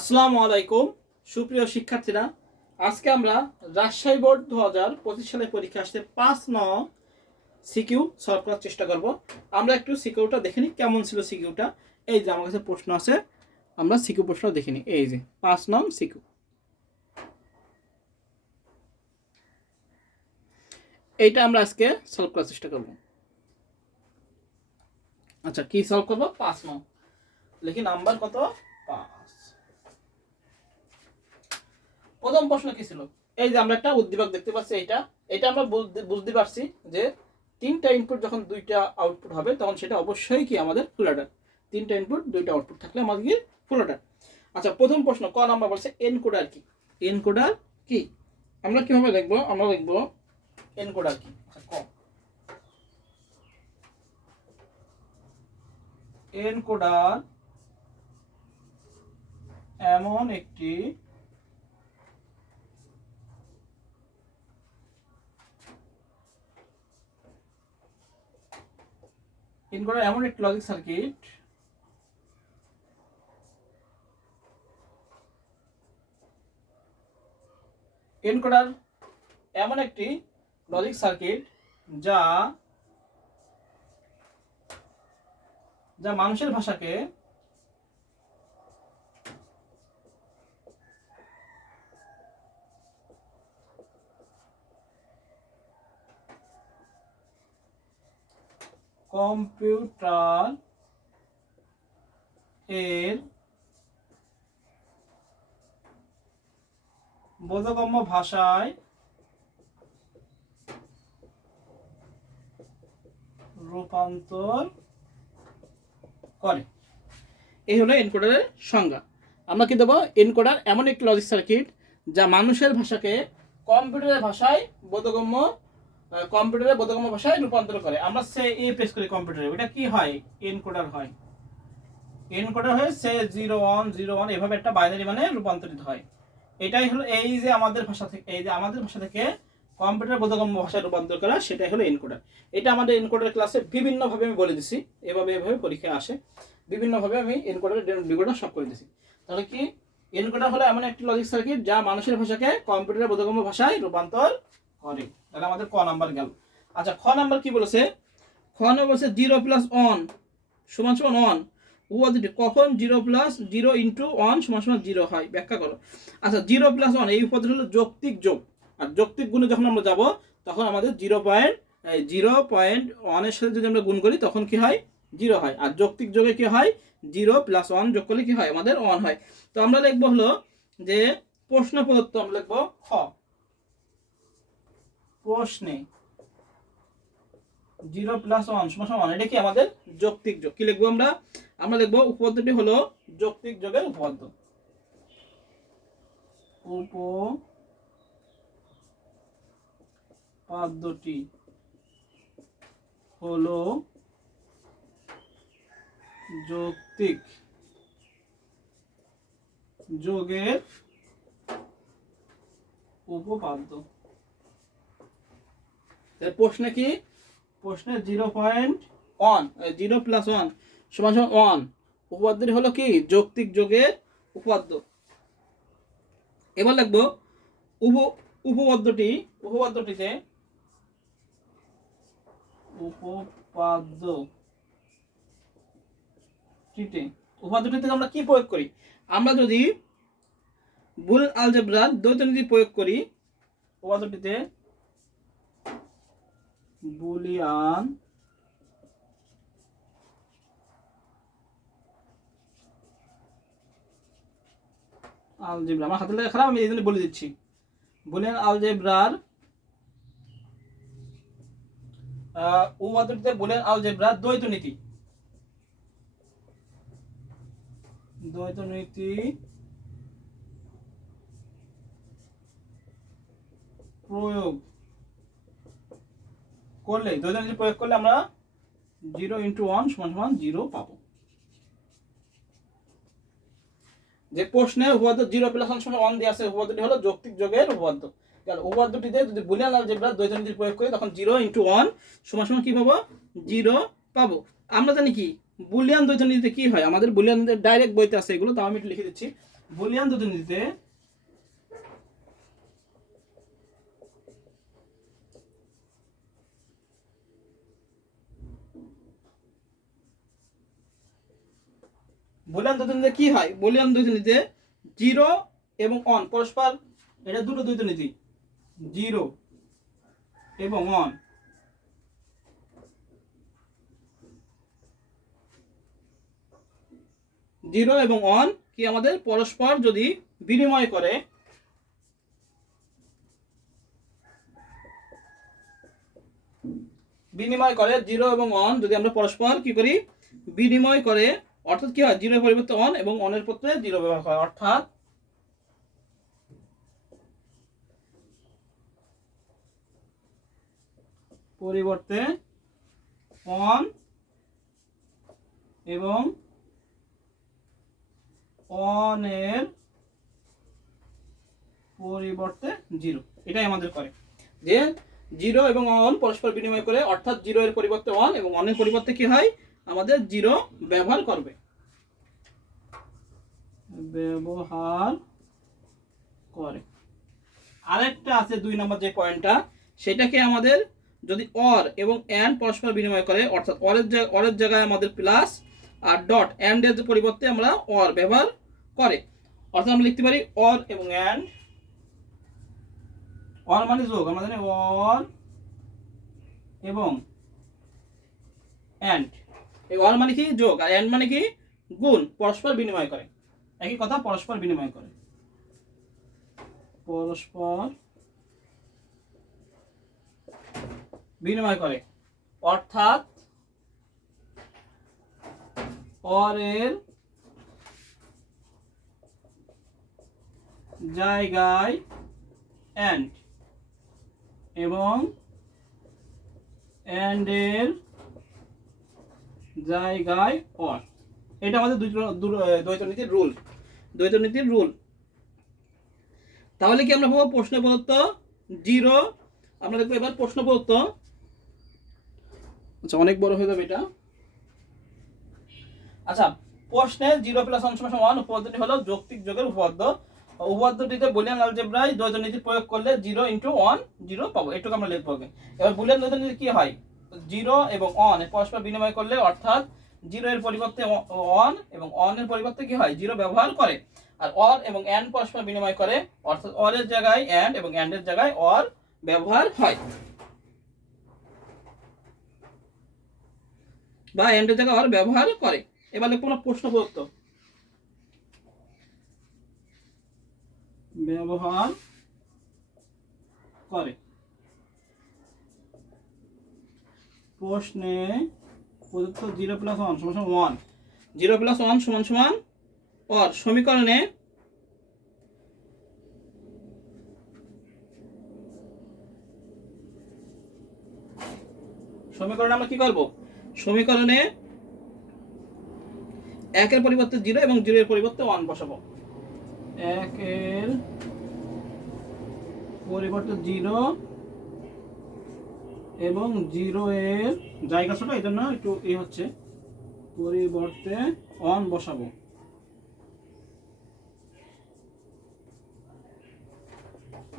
আসসালামু আলাইকুম সুপ্রিয় শিক্ষার্থীরা, আজকে আমরা রাজশাহী বোর্ড 2025 সালে পরীক্ষা আসতে 5 নং সিকিউ সলভ করার চেষ্টা করব। আমরা একটু সিকিউটা দেখে নিই কেমন ছিল সিকিউটা। এই যে আমার কাছে প্রশ্ন আছে, আমরা সিকিউ প্রশ্ন দেখে নিই। এই যে 5 নং সিকিউ, এইটা আমরা আজকে সলভ করার চেষ্টা করব। আচ্ছা, কি সলভ করব? 5 নং লিখি, নাম্বার কত? 5। প্রথম প্রশ্ন কি ছিল? এই যে আমরা একটা উদ্দীপক দেখতে পাচ্ছি, এটা আমরা বুঝতে পারছি যে তিনটা ইনপুট যখন দুইটা আউটপুট হবে তখন সেটা অবশ্যই কি আমাদের ফুল অ্যাডার। তিনটা ইনপুট দুইটা আউটপুট থাকলে আমাদের কি ফুল অ্যাডার। আচ্ছা, প্রথম প্রশ্ন ক নাম্বার বলছে এনকোডার কি। এনকোডার কি আমরা কিভাবে দেখবো? আমরা দেখবো এনকোডার কি। আচ্ছা, ক এনকোডার এমন একটি লজিক সার্কিট এনকোডার এমন একটি লজিক সার্কিট যা মানুষের ভাষাকে কম্পিউটার এর বোধগম্য ভাষায় রূপান্তর করে। এই হলো এনকোডারের সংজ্ঞা। আমরা কি দেবো? এনকোডার এমন একটি লজিক সার্কিট যা মানুষের ভাষাকে কম্পিউটারের বোধগম্য ভাষায় রূপান্তর করে। আমরা সে এ প্রেস করি কম্পিউটারে, ওটা কি হয়? এনকোডার হয়। এনকোডার হয়ে সে 0101 এভাবে একটা বাইনারি মানে রূপান্তরিত হয়। এটাই হলো এই যে আমাদের ভাষা থেকে কম্পিউটার বোধগম্য ভাষায় রূপান্তর করা, সেটাই হলো এনকোডার। এটা আমাদের এনকোডার ক্লাসে বিভিন্নভাবে আমি বলে দিছি, এভাবে পরীক্ষায় আসে, বিভিন্নভাবে আমি এনকোডারের ডিকোডার সব করে দিছি। তাহলে কি এনকোডার হলো এমন একটি লজিক সার্কিট যা মানুষের ভাষাকে কম্পিউটারের বোধগম্য ভাষায় রূপান্তর করে। তাহলে আমাদের ক নাম্বার গেল। আচ্ছা, খ নাম্বার কি বলেছে? খ নাম্বার বলেছে 0+1 সমান সমান 1। কখন 0+0 × 1 = 0 হয়? ব্যাখ্যা করো। আচ্ছা, 0+1 এই উপপাদ্য হলো যৌক্তিক যোগ, আর যৌক্তিক গুণে যখন আমরা যাব তখন আমাদের 0.1 এর সাথে যদি আমরা গুণ করি তখন কি হয়? 0 হয়। আর যৌক্তিক যোগে কি হয়? 0+1 যোগ করলে কি হয়? আমাদের 1 হয়। তো আমরা লিখবো হলো যে প্রশ্ন প্রদত্ত, আমরা লিখবো খ, প্রশ্নে 0+1 = 1। এটা কি আমাদের যৌক্তিক যোগ। কি লিখবো আমরা? আমরা লিখবো উপপাদ্যটি হলো যৌক্তিক যোগের উপপাদ্য। উপপাদ্যটি হলো যৌক্তিক যোগের উপপাদ্য। প্রশ্নে কি? প্রশ্নে 0.1 0+1 = 1 উপপাদ্যটি হলো কি? যৌক্তিক যোগের উপপাদ্য। এবার লিখবো উপপাদ্যটিতে আমরা কি প্রয়োগ করি? আমরা যদি বুলিয়ান আলজেব্রার দ্বৈত নীতি প্রয়োগ করি, উপপাদ্যটিতে বুলিয়ান আলজেব্রা, আমার হাতের লেখা খারাপ, আমি এই জন্য বলে দিচ্ছি। বুলিয়ান আলজেব্রার উপপাদ্যটিতে বুলিয়ান আলজেব্রার দ্বৈত নীতি প্রয়োগ করলে আমরা 0 × 1 = 0 পাবো। যে প্রশ্নে উপপাদ্য 0+1 = 1 দিয়ে আছে, উপপাদ্যটি হলো যৌক্তিক যোগের উপপাদ্য। উপপাদ্যটিতে যদি বুলিয়ান আলজেব্রার দ্বৈত নীতি প্রয়োগ করি তখন 0 × 1 = কি পাবো? 0 পাবো। আমরা জানি কি বুলিয়ান দ্বৈত নীতিতে কি হয়? আমাদের বুলিয়ান ডাইরেক্ট বইতে আছে এগুলো, তাও আমি একটু লিখে দিচ্ছি। বুলিয়ান দ্বৈতনীতিতে কি হয়? বুলিয়ান দ্বৈতনীতিতে জিরো এবং অন পরস্পর, এটা দুটো দ্বৈতনীতি, জিরো এবং অন কি আমাদের পরস্পর যদি বিনিময় করে, জিরো এবং অন যদি আমরা পরস্পর কি করি, বিনিময় করে, অর্থাৎ কি হয়, জিরো এর পরিবর্তে অন এবং অনের পরিবর্তে জিরো ব্যবহার করে, অর্থাৎ পরিবর্তে অন এবং অনের পরিবর্তে জিরো, এটাই আমাদের করে যে জিরো এবং অন পরস্পর বিনিময় করে, অর্থাৎ জিরো এর পরিবর্তে অন এবং অনের পরিবর্তে কি হয়, আমাদের জিরো ব্যবহার করবে, আরেকটা আছে 2 নম্বর যে পয়েন্টটা, সেটাকে আমাদের যদি অর এবং এন্ড পরস্পর বিনিময় করে, অর্থাৎ অরের জায়গায় আমাদের প্লাস আর ডট, এন্ড এর পরিবর্তে আমরা অর ব্যবহার করে, অর্থাৎ আমরা লিখতে পারি অর এবং এন্ড। অর মানে যোগ, আমরা জানি অর এবং এন্ড, এই অর মানে কি যোগ আর এন্ড মানে কি গুণ, পরস্পর বিনিময় করে, একই কথা, পরস্পর বিনিময় করে, অর্থাৎ অরের জায়গায় এন্ড এবং এন্ডের জায়গায় অর, এটা আমাদের দ্বৈতনীতির রুল। তাহলে কি আমরা পাবো প্রশ্ন প্রদত্ত জিরো, আমরা দেখবো এবার প্রশ্ন প্রদত্ত, আচ্ছা অনেক বড় হয়ে যাবে এটা। আচ্ছা, প্রশ্নে জিরো প্লাস ওয়ান সমান ওয়ান উপপাদ্যটি হলো যৌক্তিক যোগের উপপাদ্য। উপপাদ্যটিতে বুলিয়ান অলজেব্রায় দ্বৈতনীতি প্রয়োগ করলে 0 × 1 0 পাবো, এটুকু আমরা লিখবো। এবার বুলিয়ান দ্বৈতনীতি কি হয়, জিরো এবং অন পরস্পর বিনিময় করলে, অর্থাৎ জিরো এর পরিবর্তে অন এবং অন এর পরিবর্তে কি হয়, জিরো ব্যবহার করে, আর অর এবং এন্ড পরস্পর বিনিময় করে, অর্থাৎ অর এর জায়গায় এন্ড এবং এন্ড এর জায়গায় অর ব্যবহার হয়, বা এন্ড এর জায়গায় অর ব্যবহার করে। এবার লিখবো আমরা প্রশ্ন প্রদত্ত, ব্যবহার করে। প্রশ্নে প্রদত্ত 0 + 1 = 1, 0 + 1 = অর, সমীকরণে আমরা কি করব, সমীকরণে 1 এর পরিবর্তে 0 এবং 0 এর পরিবর্তে 1 বসাবো, 1 এর পরিবর্তে 0 এবং 0 এর জায়গা ছোট, এই জন্য একটু হচ্ছে, পরিবর্তে 1 বসাবো,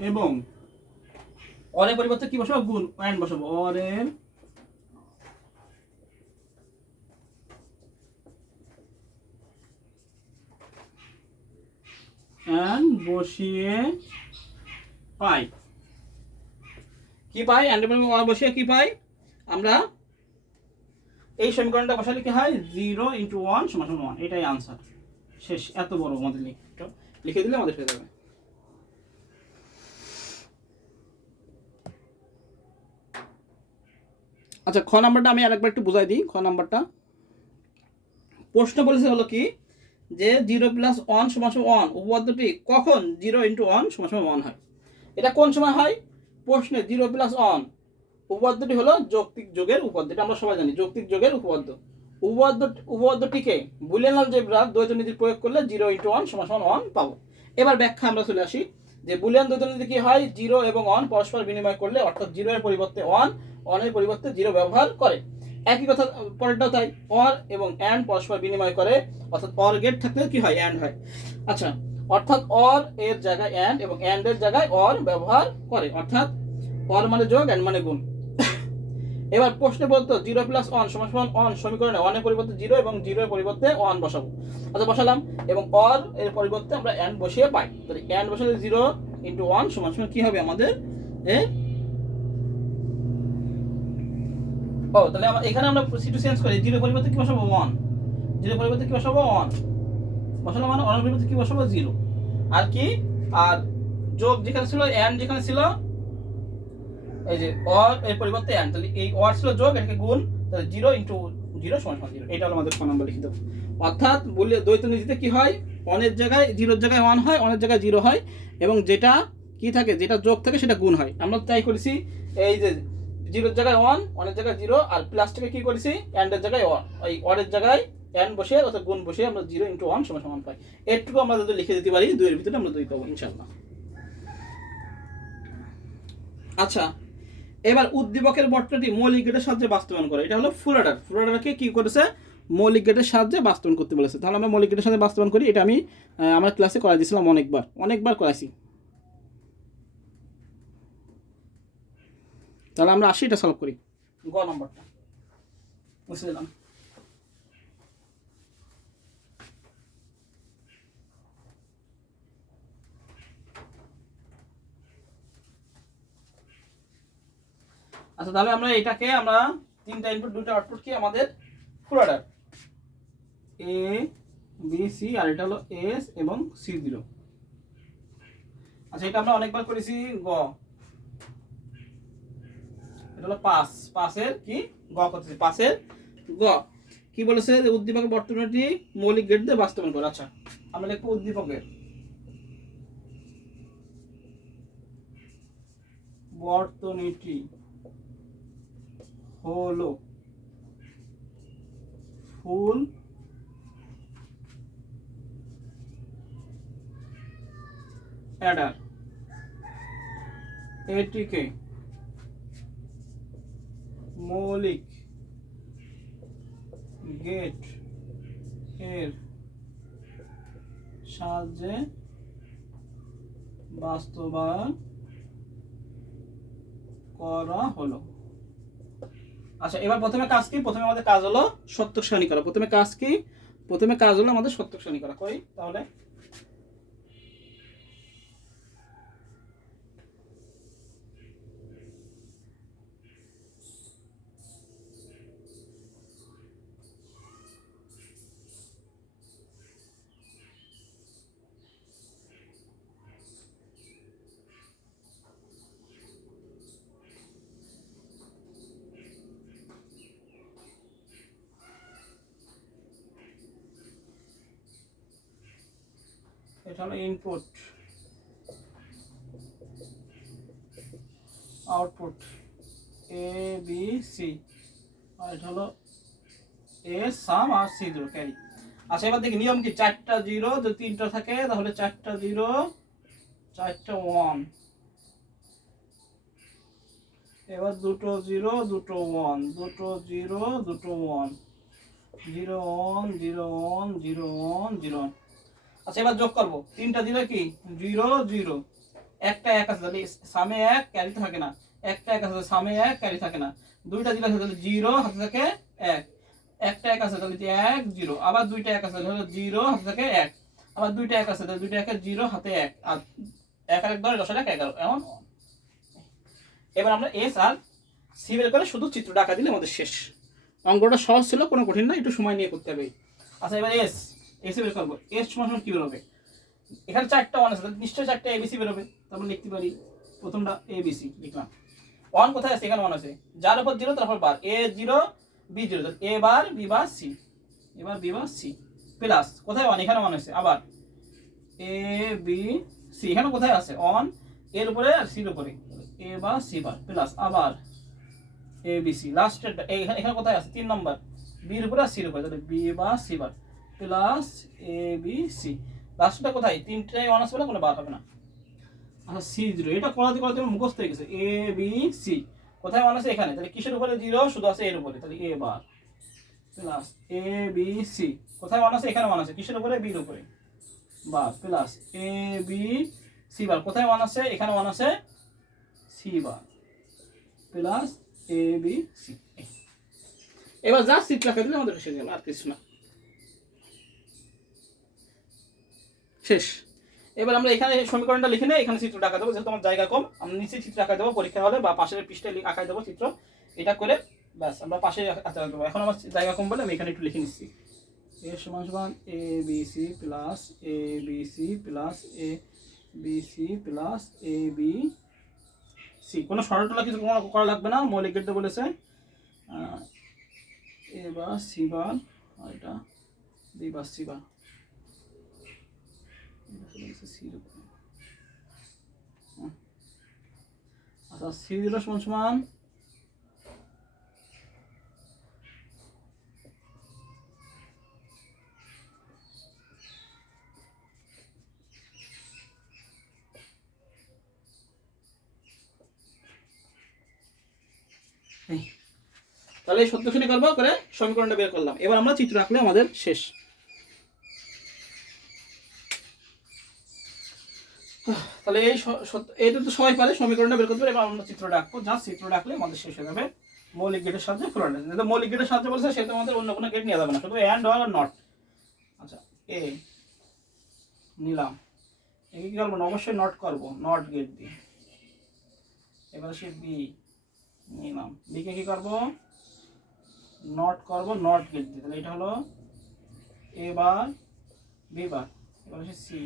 এবং অরের পরিবর্তে কি বসাবো, গুণ, এন্ড বসাবো, অরের এন্ড বসিয়ে পাই, কি পাই, এন্ড বসিয়ে কি পাই আমরা, এই সমীকরণটা বসালে কি হয়, 0 × 1 = 1, এটাই आंसर শেষ। এত বড় আমাদের লিখে দিলে আমাদের হয়ে যাবে। আচ্ছা, খ নাম্বারটা আমি আরেকবার একটু বুঝাই দিই। খ নাম্বারটা প্রশ্ন বলেছে হলো কি, যে 0 + 1 = 1 উপপাদ্যটি কখন 0 × 1 = 1 হয়। এটা কোন সময় হয়, প্রশ্নে 0 + 1 উপপাদ্যটি হলো যৌক্তিক যোগের উপপাদ্য, এটা আমরা সবাই জানি, যৌক্তিক যোগের উপপাদ্য। উপপাদ্যটিকে বুলিয়ান অলজেব্রার দ্বৈতনীতি প্রয়োগ করলে 0 × 1 = 1 পাবো। এবার ব্যাখ্যা আমরা চলে আসি, যে বুলিয়ান দ্বৈতনীতি কি হয়, 0 এবং 1 পরস্পর বিনিময় করলে, অর্থাৎ 0 এর পরিবর্তে 1, 1 এর পরিবর্তে 0 ব্যবহার করে, একই কথা পরেরটাও তাই, অর এবং এন্ড পরস্পর বিনিময় করে, অর্থাৎ অর গেট থাকলে কি হয়, এন্ড হয়। আচ্ছা, অর্থাৎ অর এর জায়গায় অ্যান্ড এবং অ্যান্ড এর জায়গায় অর ব্যবহার করে, অর্থাৎ অর মানে যোগ, অ্যান্ড মানে গুণ। এবার প্রশ্নে বলতো 0 প্লাস 1 সমান সমান 1 সমীকরণে 1 এর পরিবর্তে 0 এবং 0 এর পরিবর্তে 1 বসাবো। আচ্ছা বসালাম, এবং অর এর পরিবর্তে আমরা অ্যান্ড বসিয়ে পাই। তাহলে অ্যান্ড বসালে 0 ইন্টু 1 সমান সমান কি হবে আমাদের তাহলে এখানে আমরা সিটু চেঞ্জ করি, 0 এর পরিবর্তে কি বসাবো 1, 0 এর পরিবর্তে কি বসাবো 1 বসালাম, মানে 1 এর পরিবর্তে কি বসাবো 0। আর কি, আর যোগ যেখানে ছিল, অ্যান্ড যেখানে ছিল, এই যে অর এর পরিবর্তে অ্যান্ড, তাহলে এই অর ছিল যোগ, এটাকে গুণ, তাহলে 0 ইন্টু 0 সমান সমান 0। এটা হলো আমাদের ক নম্বর লিখিত। অর্থাৎ বলে দ্বৈত নীতিতে কি হয়, 1 এর জায়গায় 0 এর জায়গায় 1 হয়, 1 এর জায়গায় 0 হয়, এবং যেটা কি থাকে, যেটা যোগ থাকে সেটা গুণ হয়। আমরা তাই করেছি, এই যে 0 এর জায়গায় 1, 1 এর জায়গায় 0, আর প্লাসটাকে কি করেছি, অ্যান্ড এর জায়গায় 1, এই অর এর জায়গায় অ্যান্ড বসে অর্থাৎ গুণ বসে আমরা 0 ইন্টু 1 সমান সমান পাই। এটুকু আমরা যদি লিখে দিতে পারি, 2 এর ভিতরে আমরা 2 পাবো ইনশাআল্লাহ। আচ্ছা, এবার উদ্দীপকের বর্তনীটি মৌলিক গেটের সাহায্যে বাস্তবায়ন করে। এটা হলো ফুল অর্ডার। ফুল অর্ডারকে কি করেছে, মৌলিক গেটের সাহায্যে বাস্তবায়ন করতে বলেছে। তাহলে আমরা মৌলিক গেটের সাহায্যে বাস্তবায়ন করি। এটা আমি আমার ক্লাসে করাই দিয়েছিলাম, অনেকবার করাইছি। তাহলে আমরা আসি, এটা সলভ করি। গ নম্বরটা মুছে দিলাম। আচ্ছা, তাহলে আমরা এটাকে আমরা 3টা ইনপুট 2টা আউটপুট কি আমাদের ফুল অর্ডার, এ বি সি, আর এটা হলো এস এবং সি দিল। আচ্ছা, এটা আমরা অনেকবার করেছি। গ, এটা হলো পাসের কি গ করতেছি, পাসের গ কি বলেছে, যে উদ্দীপকের বর্তনীটি মৌলিক গেট দিয়ে বাস্তবায়ন করে। আচ্ছা, আমরা লিখবো উদ্দীপকের বর্তনীটি হলো ফুল অ্যাডার, এটিকে মৌলিক গেট এর সাহায্যে বাস্তবায়ন করা হলো। আচ্ছা, এবার প্রথমে কাজ কি, প্রথমে আমাদের কাজ হলো সত্যক সারণী করা। প্রথমে কাজ কি, প্রথমে কাজ হলো আমাদের সত্যক সারণী করা। করি তাহলে। এটা হলো ইনপুট, আউটপুট এ বি সি, আর এটা হলো এ সাম আর সি জিরো ক্যারি। আচ্ছা, এবার দেখি নিয়ম কি, 4টা 0 যদি 3টা থাকে তাহলে 4টা 0 4টা 1, এবার 2টো 0 2টো 1, 2টো 0 2টো 1, 0 1 0 1 0 1 0 1। আচ্ছা, এবার যোগ করবো, 3টা 0 কি 0 0, একটা 1 আছে তাহলে সামে 1 ক্যারি থাকে না, একটা 1 আছে সামে 1 ক্যারি থাকে না, 2টা 0 আছে তাহলে 0 হাতে থাকে 1, একটা 1 আছে তাহলে 1 0, আবার 2টা 1 আছে তাহলে 0 হাতে থাকে 1, আবার 2টা 1 আছে তাহলে 2টা 1 0 হাতে 1, আর 1 আর 1 ধরে 10 আর 1 11 এমন। এবার আমরা এস আর সি বের করে শুধু চিত্র আঁকা দিলে আমাদের শেষ। অঙ্কটা সহজ ছিল, কোনো কঠিন না, একটু সময় নিয়ে করতে হবে। আচ্ছা, এবার এস বের করবো। এস সমান সমান কি বেরোবে, এখানে 4টা 1 আছে তাহলে নিশ্চয়ই 4টা এবিসি বেরোবে। তারপর লিখতে পারি প্রথমটা এবিসি লিখলাম। 1 কোথায় আছে, এখানে 1 আছে, যার উপর 0 তারপর বার, এ 0 বি 0, তাহলে এ বার বি বার সি, এবার বি বার সি প্লাস কোথায় 1, এখানে 1 আছে, আবার এ বি সি, এখানে কোথায় আছে 1, এর উপরে আর সির উপরে, এ বার সি বার প্লাস আবার এ বি সি, লাস্টেরটা এখানে কোথায় আছে 3 নম্বর, বির উপরে আর সির উপরে, তাহলে B bar C bar plus A B C, লাস্টটা কোথায় 3টায় 1 আছে বলে কোনো বার হবে না। আচ্ছা, সি 0, এটা করাতে করাতে মুখস্থ হয়ে গেছে। এ বি সি কোথায় 1 আছে, এখানে, তাহলে কিসের উপরে 0 শুধু আছে এর উপরে, তাহলে এ বার প্লাস এ বি সি কোথায় 1 আছে, এখানে 1 আছে, কিসের উপরে বির উপরে, বার প্লাস এ বি সি বার, কোথায় ওয়ান আছে, এখানে ওয়ান আছে, C bar plus A B C. এবার যা চিত্র আঁকা দিলে আমাদের শেষ গেল, আর কিছু না, শেষ। এবার আমরা এখানে সমীকরণটা লিখে নেই, এখানে চিত্রটা আঁকা দেবো, যেহেতু আমার জায়গা কম আমি নিচে চিত্র আঁকা দেবো পরীক্ষা হলে, বা পাশের পৃষ্ঠায় আঁকা দেবো চিত্র, এটা করে ব্যাস আমরা পাশে আঁকা দেবো। এখন আমার জায়গা কম বলে আমি এখানে একটু লিখে নিচ্ছি, এ সমান সমান এ B C plus A B C plus A B C plus A B C. কোনো সরলটা কিছু করা লাগবে না, মৌলিক গেটটা বলেছে। এবার সি বার, আর এটা বি বার সি বার, আচ্ছা সি জিরো সমান সমান তাহলে এই সত্যখানি করবো করে সমীকরণটা বের করলাম। এবার আমরা চিত্র আঁকলে আমাদের শেষ। তাহলে এইটা তো সবাই পারে, সমীকরণটা বের করতে পারে। এবার আমরা চিত্রটা আঁকবো, যা চিত্রটা আঁকলে আমাদের শেষ হয়ে যাবে মৌলিক গেটের সাহায্যে ফ্লোরাইড। যেহেতু মৌলিক গেটের সাহায্যে বলছে সেহেতু আমাদের অন্য কোনো গেট নেওয়া যাবে না, শুধু অ্যান্ড আর নট। আচ্ছা এ নিলাম, এ কি করবো না, অবশ্যই নট করবো, নট গেট দিয়ে। এবার সে বি নিলাম, বিকে কি করবো, নট করবো, নট গেট দিয়ে। তাহলে এটা হলো এবার বি বার, এবার হচ্ছে সি,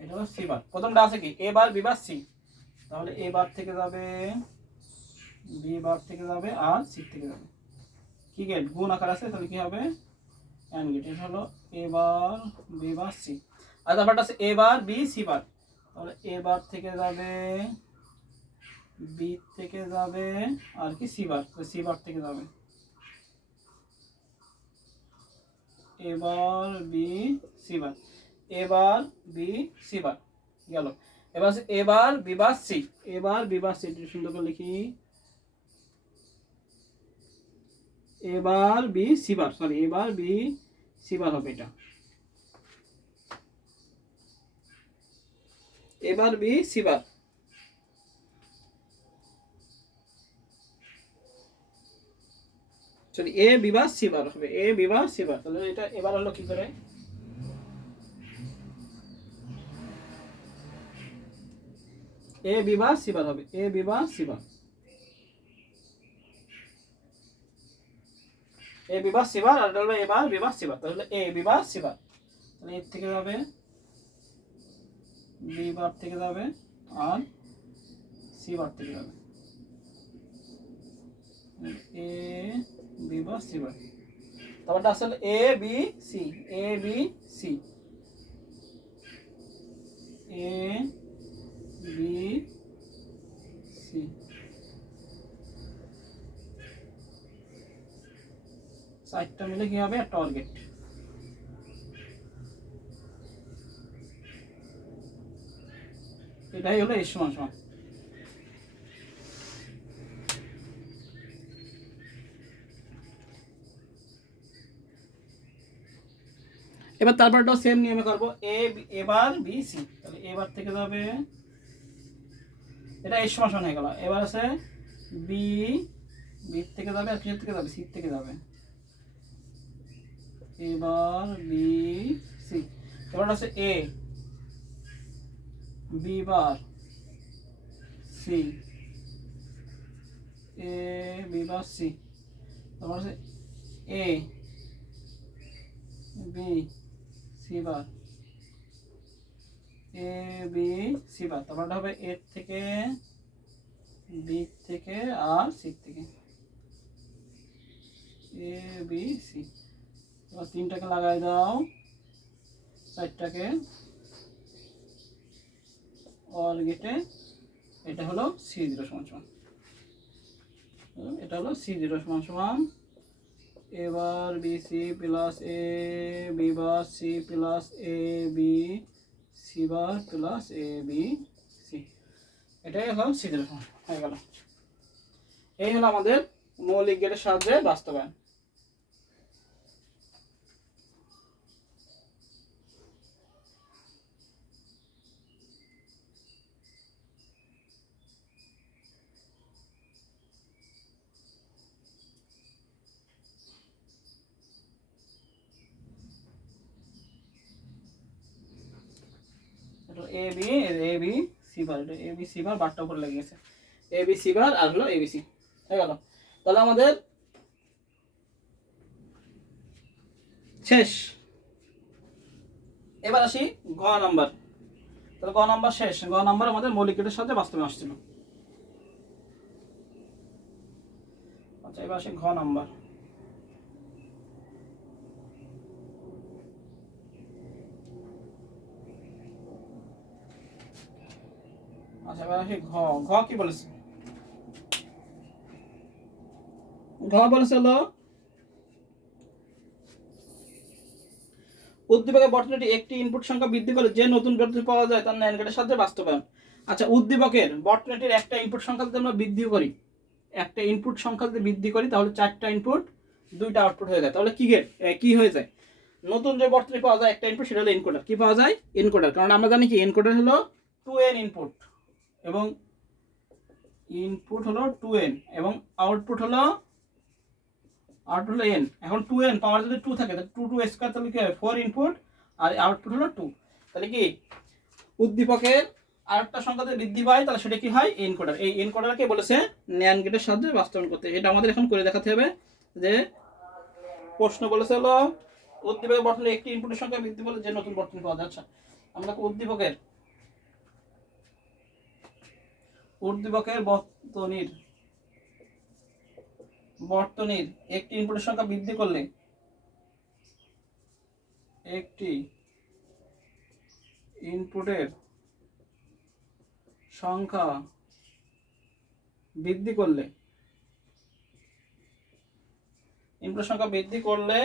এটা হলো সি বার। প্রথমটা আছে কি এ বার বি বার সি, তাহলে এ বার থেকে যাবে, বি বার থেকে যাবে, আর সি থেকে যাবে। কি গেট গুণ আকার আছে, তাহলে কি হবে এন্ড গেট। এটা হলো এ বার বি বার সি। আর তারপরটা আছে এ বার বি সি বার, তাহলে এ বার থেকে যাবে, বি থেকে যাবে, আর কি সি বার, সি বার থেকে যাবে এবার বি সি বার, এবার বি সি বার গেল। এবার এবার বি বার সি, এবার বি বার সি, একটু সুন্দর করে লিখি, এবার বি সি বার, সরি এবার বি সি বার হবে এটা, এবার বি সি বার। সরি এ বি বার সি বার হবে, এ বি বার সি বার। তাহলে এটা এবার হলো কি করে, এ বি বার সি বার হবে, এ B bar C bar, A B bar C বার, আর এটা হলো এবার বি বার সি বার। তাহলে এ বি বার সি বার, তাহলে এর থেকে যাবে, বি বার থেকে যাবে, আর সি বার থেকে যাবে, এ বি বার সি বার। তারপরটা আসলে A B C, A B C, A B C, চারটা মিলে কি হবে একটা টার্গেট। এটাই হলো এর সমান সমান। এবার তারপরটাও সেম নিয়মে করবো, এ এবার বি সি, তাহলে এবার থেকে যাবে, এটা এর সমান সমান হয়ে গেল। এবার আছে বি, বি থেকে যাবে, আর কিসের থেকে যাবে, সি থেকে যাবে, এবার বি সি। এবার আছে A B bar C, A B bar C. তারপর আছে A B C bar, A B C bar. তারপরটা হবে এর থেকে, বি থেকে, আর সি থেকে, এ বি সি। এবার তিনটাকে লাগাই দাও, চারটাকে অর গেটে। এটা হলো সি জিরো সমান সমান, এটা হলো সি জিরো সমান সমান এবার B C plus A B bar C plus A B C bar plus A B C. এটাই হলো সি জিরো সমান হয়ে গেল। এই হলো আমাদের মৌলিক গেটের সাহায্যে বাস্তবায়ন। A B, A B C বার, এটা এ বি সি বার, বারটা উপরে লেগে গেছে, এ বি সি বার আর হলো এ বি সি হয়ে গেল। তাহলে আমাদের শেষ। এবার আসি ঘ নাম্বার। তাহলে গ নাম্বার শেষ। গ নাম্বার আমাদের মৌলিক গেটের সাথে বাস্তবে আসছিল। আচ্ছা, এবার আসি ঘ নাম্বার। আচ্ছা, এবার আসি ঘ। ঘ কি বলেছে? ঘ বলেছে হলো উদ্দীপকের বর্তনীটি একটি ইনপুট সংখ্যা বৃদ্ধি করে যে নতুন বর্তনী পাওয়া যায় তার ন্যান্ড গেটের সাথে বাস্তবায়ন। আচ্ছা, উদ্দীপকের বর্তনীটির একটা ইনপুট সংখ্যা যদি আমরা বৃদ্ধি করি, একটা ইনপুট সংখ্যা যদি বৃদ্ধি করি তাহলে 4টা ইনপুট 2টা আউটপুট হয়ে যায়। তাহলে কি গেট কি হয়ে যায়? নতুন যে বর্তনী পাওয়া যায় একটা ইনপুট, সেটা হলো এনকোডার। কি পাওয়া যায়? এনকোডার। কারণ আমরা জানি কি এনকোডার হলো 2n ইনপুট, এবং ইনপুট হলো 2n এবং আউটপুট হলো n। এখন 2n পাওয়ার যদি 2 থাকে তাহলে 2 2 স্কয়ার, তাহলে কি হবে 4 ইনপুট আর আউটপুট হলো 2। তাহলে কি উদ্দীপকের আরেকটা সংখ্যাতে বৃদ্ধি পায়, তাহলে সেটা কি হয়? এনকোডার। এই এনকোডারকে বলেছে ন্যান্ড গেটের সাহায্যে বাস্তবায়ন করতে। এটা আমাদের এখন করে দেখাতে হবে। যে প্রশ্ন বলেছে হলো উদ্দীপকের বর্তনী একটি ইনপুটের সংখ্যা বৃদ্ধি পেলে যে নতুন বর্তনী পাওয়া যায়। আচ্ছা, আমরা উদ্দীপকের বর্তনীর একটি ইনপুটের সংখ্যা বৃদ্ধি করলে, একটি ইনপুটের সংখ্যা বৃদ্ধি করলে, ইনপুটের সংখ্যা বৃদ্ধি করলে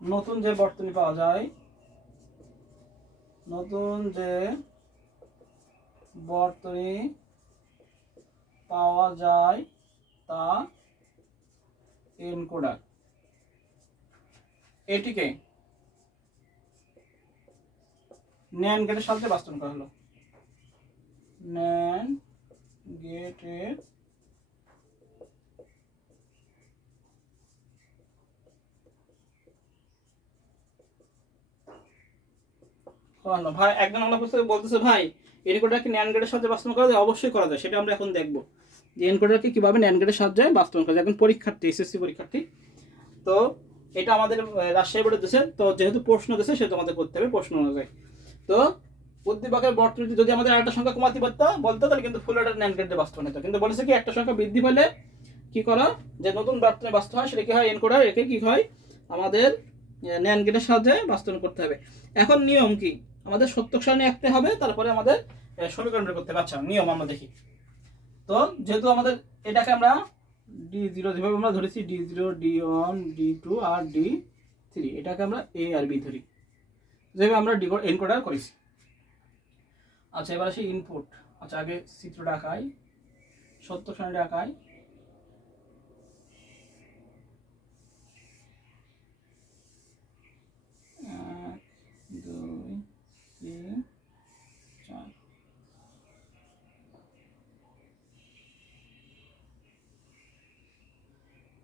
নতুন যে বর্তনী পাওয়া যায়, নতুন যে বর্তনী পাওয়া যায় তা এনকোডার। এটিকে ন্যান্ড গেটের সাথে বাস্তবায়ন করা হলো। ন্যান্ড গেটের ভাই একজন আমরা বলতেছে ভাই এনকোডারকে ন্যান্ড গেটের সাথে বাস্তবায়ন করা যায়। অবশ্যই করা যায়, সেটা আমরা এখন দেখব যে এনকোডারকে কিভাবে ন্যান্ড গেটের সাহায্যে বাস্তবায়ন করা যায়। এখন পরীক্ষার্থী, এসএসসি পরীক্ষার্থী, তো এটা আমাদের রাজশাহী বোর্ডে দিয়েছে, তো যেহেতু প্রশ্ন দিয়েছে সেহেতু আমাদের করতে হবে প্রশ্ন অনুযায়ী। তো উদ্দীপকের বর্তনীতে যদি আমাদের আরেকটা সংখ্যা কমাতে বলতো তাহলে কিন্তু ফুল অর্ডার ন্যান্ড গেটে বাস্তবায়ন হতো। কিন্তু বলেছে কি একটা সংখ্যা বৃদ্ধি পেলে কি করা, যে নতুন বর্তনী বাস্তব হয় সেটা কি হয়? এনকোডার। একে কি হয়? আমাদের ন্যান্ড গেটের সাহায্যে বাস্তবায়ন করতে হবে। এখন নিয়ম কি? আমাদের সত্যক সারণী আঁকতে হবে, তারপরে আমাদের সমীকরণ বের করতে হবে। আচ্ছা, নিয়ম আমরা দেখি। তো যেহেতু আমাদের এটাকে আমরা D0 যেভাবে আমরা ধরেছি, D0 D1 D2 আর D3, এটাকে আমরা A আর B ধরি, যেভাবে আমরা এনকোডার করেছি। আচ্ছা, এবার আসি ইনপুট। আচ্ছা, আগে চিত্রটা আঁকাই, সত্যক সারণীটা আঁকাই।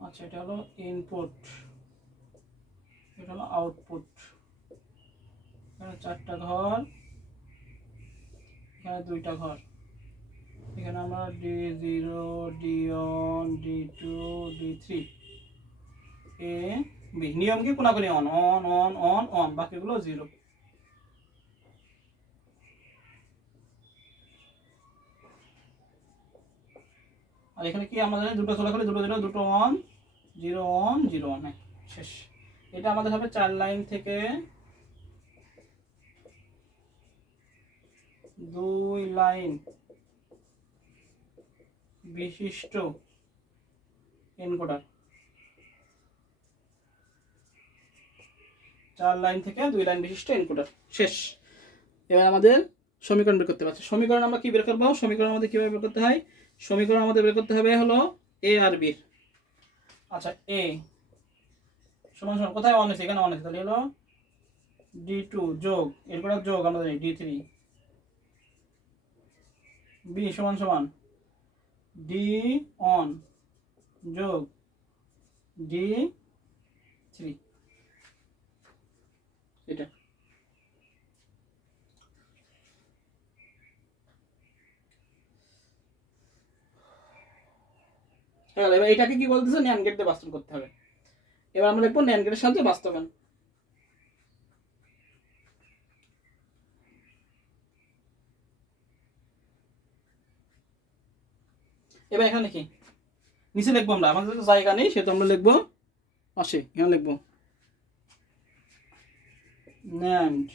আচ্ছা, এটা হলো ইনপুট, এটা হলো আউটপুট। এখানে 4টা ঘর, এখানে 2টা ঘর। এখানে আমরা D0 D1 D2 D3 A B। নিয়ম কি? কোনাকুনি on on on on on, বাকিগুলো 0। আর এখানে কি আমাদের দুটো খোলাখুলি, দুটো 0 দুটো অন, 0 অন 0 অন, শেষ। এটা আমাদের হবে 4 লাইন থেকে 2 লাইন বিশিষ্ট এনকোডার। 4 লাইন থেকে 2 লাইন বিশিষ্ট এনকোডার, শেষ। এবার আমাদের সমীকরণ বের করতে পারছি। সমীকরণ আমরা কি বের করবো? সমীকরণ আমাদের কিভাবে বের করতে হয়? সমীকরণ আমাদের বের করতে হবে হলো এ আর বি। আচ্ছা, এ সমান সমান কোথায় অন আছে? এখানে অন আছে, তাহলে হলো D2 যোগ এনকোডার যোগ আমরা জানি D3, বি সমান সমান D অন যোগ D3, এটা হয়ে গেল। এবার এটাকে কি বলতেছে, ন্যান্ড গেট দিয়ে বাস্তবায়ন করতে হবে। এবার আমরা লিখবো ন্যান্ড গেটের সাহায্যে বাস্তবায়ন। এবার এখানে কি নিচে লিখবো আমরা, আমাদের তো জায়গা নেই সেটা আমরা লিখবো পাশে, এখানে লিখবো ন্যান্ড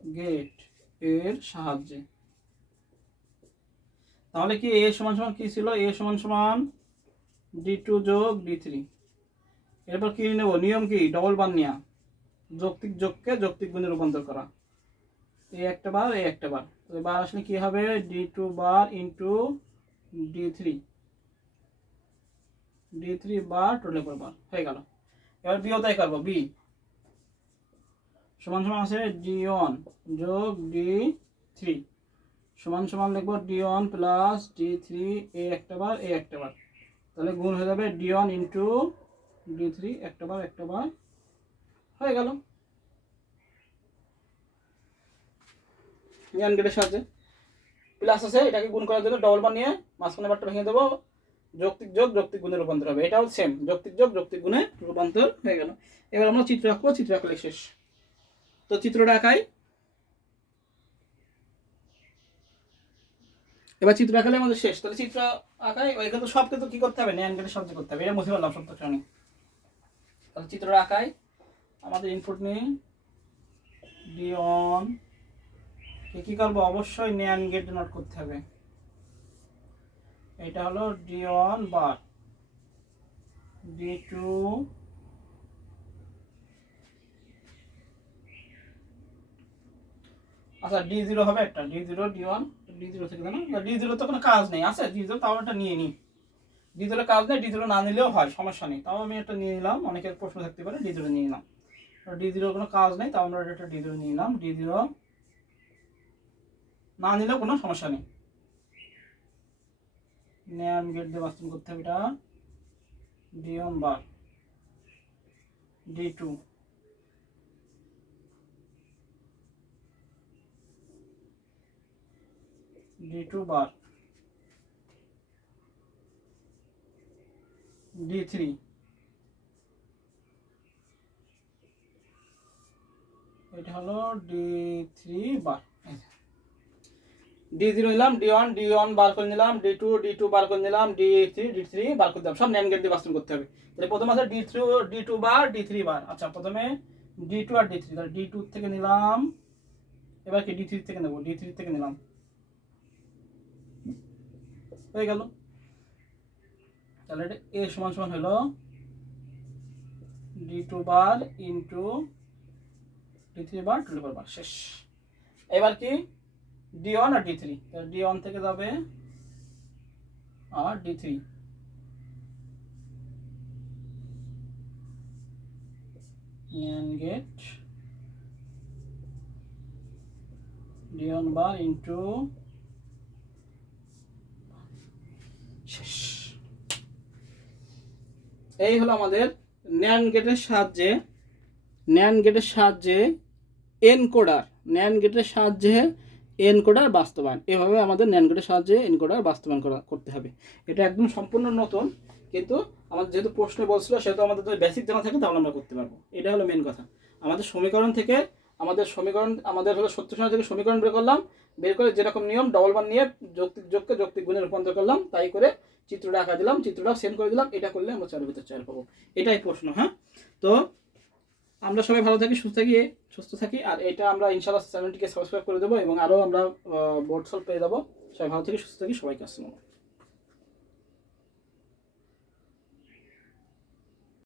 গেট এর সাহায্যে। তাহলে কি এ সমান সমান কি ছিল, এ সমান সমান d2 যোগ d3। এরপর কি নেব, নিয়ম কি, ডবল বার নেওয়া, যৌক্তিক যোগকে যৌক্তিক গুণে রূপান্তর করা। এই একটা বার, এই একটা বার, তো বার আসলে কি হবে, d2 বার ইন্টু d3 বার টোটাল বার হয়ে গেল। এবার বিও তাই করবো, বি সমান সমান আছে d1 যোগ d3 সমান সমান লিখবো d1 প্লাস d3, এ একটা বার, এ একটা বার, তাহলে গুণ হয়ে যাবে d1 ইন্টু d3, একটা বার একটা বার হয়ে গেল। ন্যান্ড গেটের সাহায্যে প্লাস আছে, এটাকে গুণ করার জন্য ডবল বার নিয়ে মাঝখানে বারটা ভেঙে দেবো, যৌক্তিক যোগ যৌক্তিক গুণে রূপান্তর হবে। এটাও সেম, যৌক্তিক যোগ যৌক্তিক গুণে রূপান্তর হয়ে গেল। এবার আমরা চিত্র আঁকবো, চিত্র আঁকলে শেষ। তো চিত্রটা আঁকাই, এবার চিত্র আঁকালে আমাদের শেষ। তাহলে চিত্র আঁকাই, এখানে তো সব কিন্তু কি করতে হবে, ন্যান্ড গেটের সাহায্যে করতে হবে, এটা মুছে ফেললাম সব শ্রেণী। তাহলে চিত্রটা আঁকাই, আমাদের ইনপুট নিই d1, কি করবো, অবশ্যই ন্যান্ড গেট নোট করতে হবে। এটা হলো d1 বার, d2 আচ্ছা d0 হবে একটা, d0 d1 d0 থেকে না, d0 তো কোনো কাজ নেই, আছে d0, তাও একটা নিয়ে নিই। d0 কাজ নেই, d0 না নিলেও হয়, সমস্যা নেই, তাও আমি একটা নিয়ে নিলাম, অনেকের প্রশ্ন থাকতে পারে, d0 নিয়ে নিলাম। d0 কোনো কাজ নেই, তাও আমরা একটা d0 নিয়ে নিলাম, d0 না নিলেও কোনো সমস্যা নেই। ন্যান্ড গেট দিয়ে বাস্তবায়ন করতে হবে এটা, d1 বার d2 বার d3, এটা হলো d3 বার। d0 নিলাম, d1 বার করে নিলাম, d2 বার করে নিলাম, d3 বার করে দিলাম, সব ন্যান্ড গেট দিয়ে বাস্তবায়ন করতে হবে। তাহলে প্রথমে আছে d2 বার d3 বার। আচ্ছা প্রথমে d2 আর d3, তাহলে d2 থেকে নিলাম, এবার কি d3 থেকে নেব, d3 থেকে নিলাম, হয়ে গেল। তাহলে এটা a সমান সমান হলো d2 বার ইন্টু d3 বার টোটাল বার, শেষ। এবার কি d1 আর d3, d1 থেকে যাবে আর d3, NAND gate d1 bar into শেষ। এই হলো আমাদের ন্যান্ড গেটের সাহায্যে এনকোডার বাস্তবায়ন। এভাবে আমাদের ন্যান্ড গেটের সাহায্যে এনকোডার বাস্তবায়ন করতে হবে। এটা একদম সম্পূর্ণ নতুন, কিন্তু আমাদের যেহেতু প্রশ্ন বলছিল সেহেতু আমাদের যদি বেসিক জানা থাকে তাহলে আমরা করতে পারবো। এটা হলো মেন কথা। আমাদের হলো সত্য সংখ্যা থেকে সমীকরণ বের করলাম, বের করে যেরকম নিয়ম ডবল বার নিয়ে যৌক্তিক যোগকে যৌক্তিক গুণে রূপান্তর করলাম, তাই করে চিত্রটা আঁকা দিলাম, চিত্রটা সেন্ড করে দিলাম। এটা করলে আমরা 4 ভিতর 4 পাবো। এটাই প্রশ্ন। হ্যাঁ, তো আমরা সবাই ভালো থাকি, সুস্থ থাকি। আর এটা আমরা ইনশাআল্লাহ চ্যানেলটিকে সাবস্ক্রাইব করে দেবো এবং আরও আমরা বোর্ড সলভ পেয়ে যাবো। সবাই ভালো থাকি, সুস্থ থাকি, সবাইকে আসসালাম।